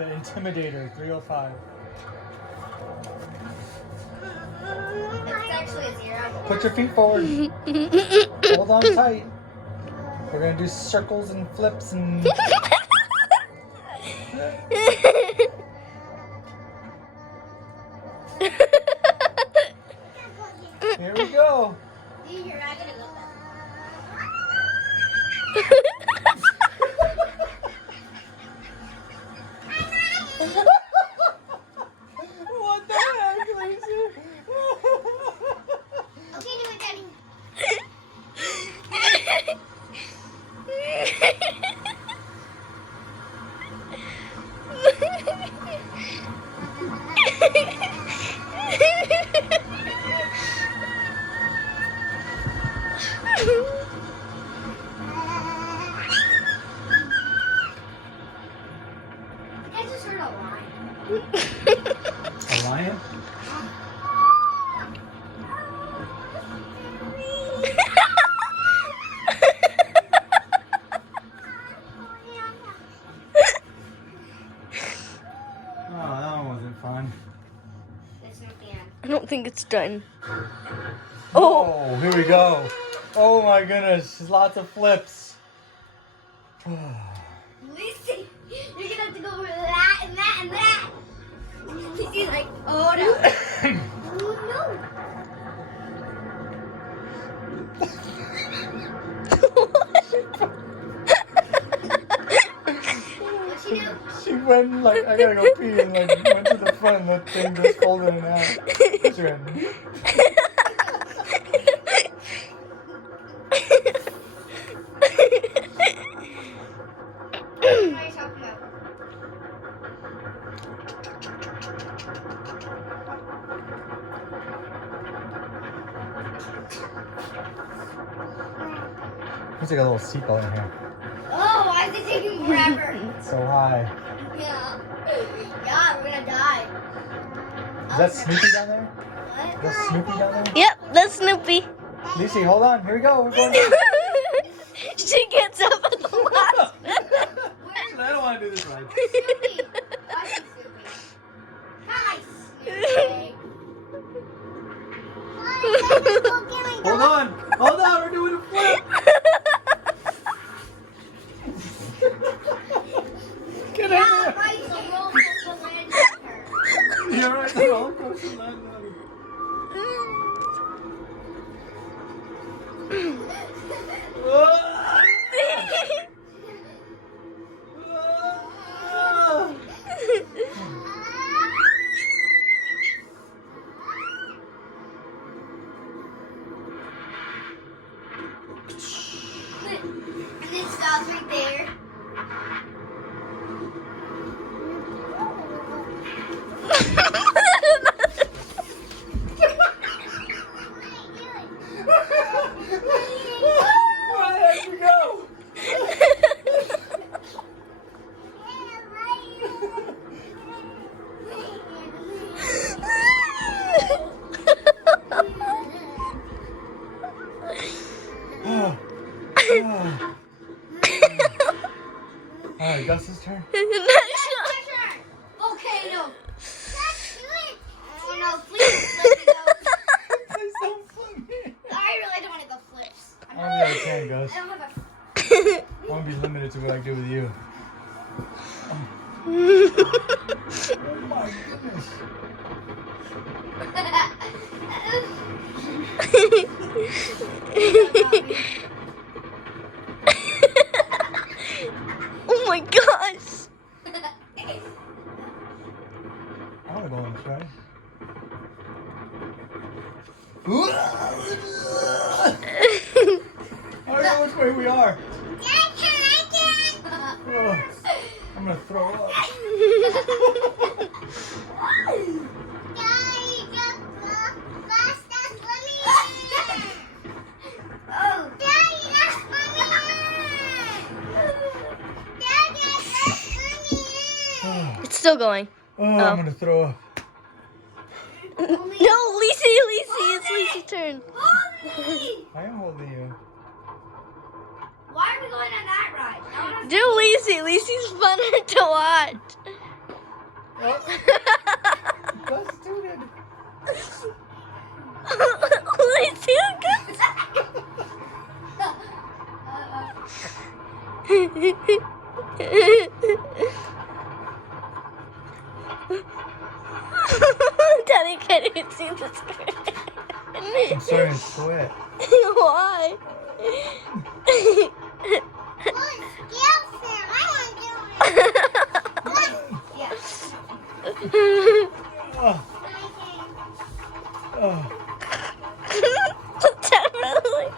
The Intimidator 305. It's actually a 0. Put your feet forward. Hold on tight. We're gonna do circles and flips and. Here we go. You're not gonna go back. What the heck, Lacey? Okay, do it, Daddy. I just heard a line. A lion? Oh, that one wasn't fun. It's not the end. I don't think it's done. Oh, here we go. Oh my goodness, there's lots of flips. Lucy, you're gonna have to go over that and that and that. Lucy's like, oh no. Oh no. What'd she do? She went like, I gotta go pee, and like went to the front, and that thing just folded in half. She went, What are you talking about? Let's take a little seatbelt in here. Oh, why is it taking forever? It's so high. Yeah. Yeah, we're gonna die. Is that Snoopy down there? What? Is that Snoopy down there? Yep, that's Snoopy. Lucy, hold on. Here we go. We're going down. She gets up at the last. I don't want to do this ride. Snoopy. Why is Snoopy? Hi, Snoopy. Hold on. Hold on. We're doing a flip. Get Yeah, out of right, the roll coaster landed her. there. You're right. The roller coaster landed on you. And it stops right there. Where did we go? All right, Gus's turn. Volcano. Oh no, please let me go. Please don't flip me. I really don't want to go flips. I don't think I can, Gus. I don't have a. I want to be limited to what I do with you. Oh my goodness. Oh my gosh. I want to go on this ride. I don't know which way we are. Oh, I'm going to throw up. It's still going. Oh, I'm going to throw up. No, Lacey, it's Lacey's turn. I am holding you. Why are we going on that ride? I wanna Do Lacey's funner to watch. Busted. Lacey, you Daddy can't even see the screen. I'm starting to sweat. Why? Oh. Oh. Definitely.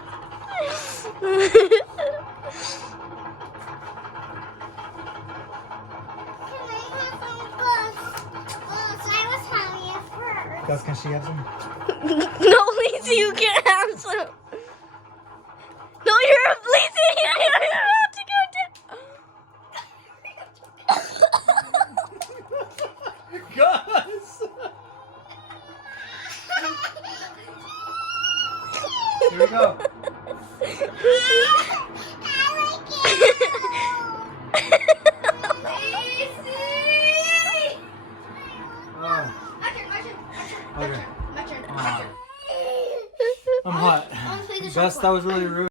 Gus, can she have some? No, Lacey, you can't have some. No, you're Lacey. You're about to go down. Gus! Here we go. Okay. I'm hot. Gus, that was really rude.